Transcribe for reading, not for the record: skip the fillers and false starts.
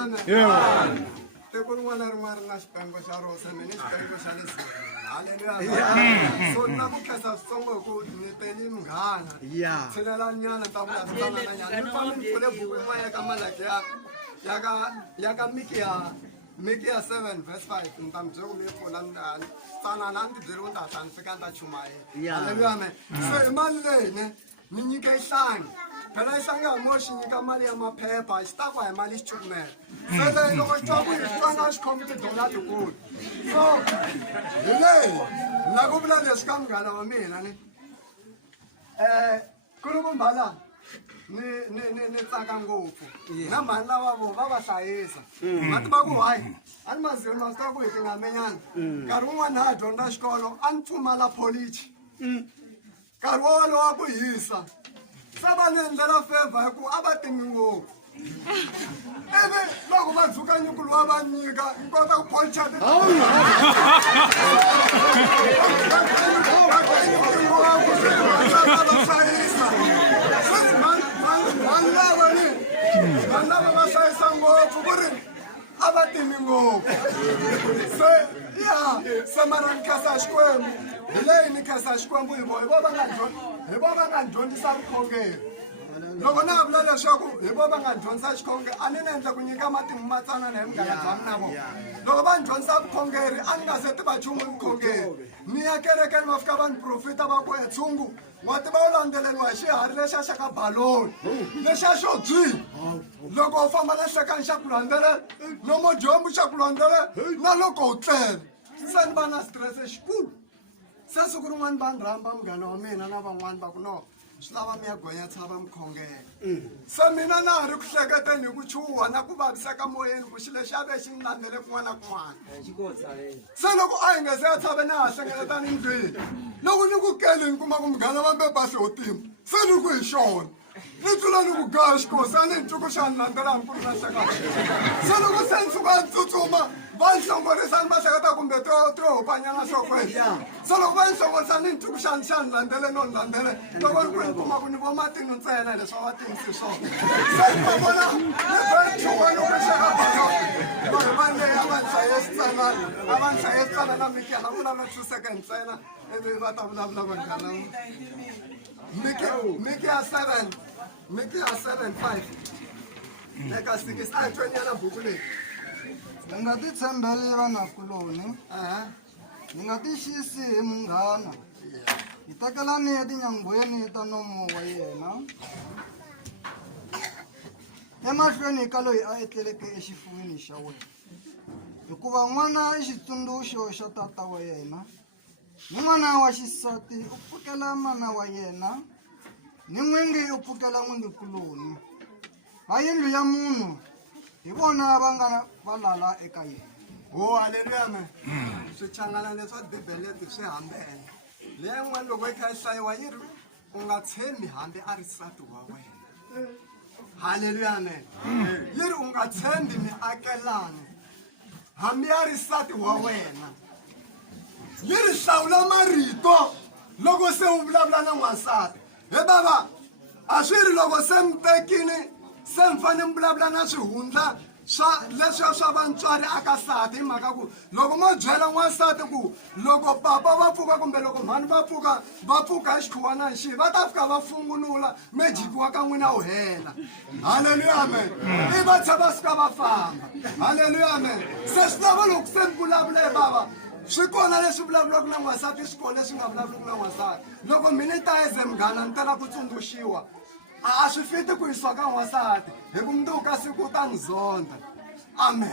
Hallelujah. Tekun wana rumar nas pengo sharo semeni pengo shalis. Hallelujah. So na mukasa songo ko niteli mngana. Yeah. Tsinala nyana tabula tsana na nyana. Nifami kule buku maya kamala kya. Yaka Mikia 7 verse 5. Ntamjo me polanda. Sana nanti dirunda tan fikanta chumae. Hallelujah. So imale ne ninyike shang. Phela isanga moshi nika mali amaphepha isitakwa imali isichukume sele lokho sichabu isifana sikhombe dollar to good so yile nakubula lesikamngana wamina ni kulukumbala ni tsaka ngopfu namani lava vo va va hlayisa mati va ku hayi a ni maziyo ni masita ku hi ti nga menyana nkarhi wun'wana na ha dyondza xikolo a ni pfumala polichi nkarhi wo walowo wa ku hisa saba nendlela favor hi ku a va timi ngopfu ivi loko va dzuka nyukulu wa va nyika hi kota ku policha va hlayisa vanhu lava va hlayisa ngopfu ku ri a va timi ngopfu se ya se mara ni khasa xikwembu hi leyi ni khasa xikwembu hi vo va nga dyondzisa vukhongeri loko na vula leswaku hi vo va nga dyondzisa xikhongeri a ni ni endla ku nyika matimu matsanana hi muganga bya mina vona loko va ni dyondzisa vukhongeri a ni nga se tiva nchumu hi vukhongeri ni ya kerekeni va fika va ni profita va ku etshungu wa tiva u landzeleriwa hi xiharhi lexa xa ka baloni lexa xo byi loko u famba na xekani xa ku landzelela nomo dyombu xa ku landzelela na loko u tlela se ni va na stress xikulu se siku rin'wana va ni rhamba munghana wa mina na van'wani va ku no swi lava mi ya gonya tshava mukhongela se mina na ha ri ku hleketeni hi ku chuha na ku vaviseka moyeni ku xi lexi a ve xi ni landzele kun'wana na kun'wana se loko a hi nga se ya tshave na ha hlengeletani ndlwini loko ni ku kele ni kuma ku munghana va mbe bahli ho tima se ni ku hi xona ni tlula ni ku gaya xikosi a ni hi ncuku xa ni landzela hi ku ri na hlekata se loko se ni suka ni tsutsuma va ni hlongorisa ni va hleketa kumbe ti hopanyana nhlokweni se loko va ni hlongorisa ni ncuku xa ni landzele no ni landzele loko ni ku ni kuma ku ni vo matini ntsena leswi va va tingisi swona se ni va vona ni be nchuwa ni ku xeka balo vanhu va leyi a va ni hlaye xitsanana a va ni hlaye xitsanana miki a vulavula 2 seconds ntsena ivi va ta vulavula vanghana Miki ya 7:5 eka 6 a twenyana buku leyi ni nga ti tshembeli vanakuloni ni nga ti xisi hi munghana hi tekelani etinyangweni ta nomo wa yena emahlweni ka loyi a etleleke exifuweni xa wena hikuva n'wana i xitsundzuxo xa tata wa yena ni n'wana wa xisati u pfukela mana wa yena ni n'wingi u pfukela n'wingikuloni va yindlu ya munhu hi vona va nga valala eka yena haleluya me swichangana leswa bibele leti swi hambene leyi n'wana loko yi kha yi hlayiwa yi ri u nga tshembi hambi a ri nsati wa wena haleluya me yi ri u nga tshembi miakelani hambi a ri nsati wa wena yi ri hlawula marito loko se u vulavula na n'wansati he bava a swi ri loko se mi tekini se mi fanele mi vulavula na swihundla leswiya swa vatswari aka nsati hi mhaka ku loko mo byela n'wansati ku loko papa va pfuka kumbe loko mhani va pfuka hi xikhuwana xihi va ta fika va fungunula mejikiwa ka n'wina wu hela haleluya men i va tsha va suka va famba haleluya men se swi lava loko se mi vulavula hi bava swi kona leswi vulavulaka na n'wansati swi kona leswi nga vulavulaka na n'wansati loko mina ni ta eze munghana ni tela ku tsundzuxiwa a swi fiti ku yisiwa ka n'wansati hi ku mundzuku ka siku u ta ni zonda amen.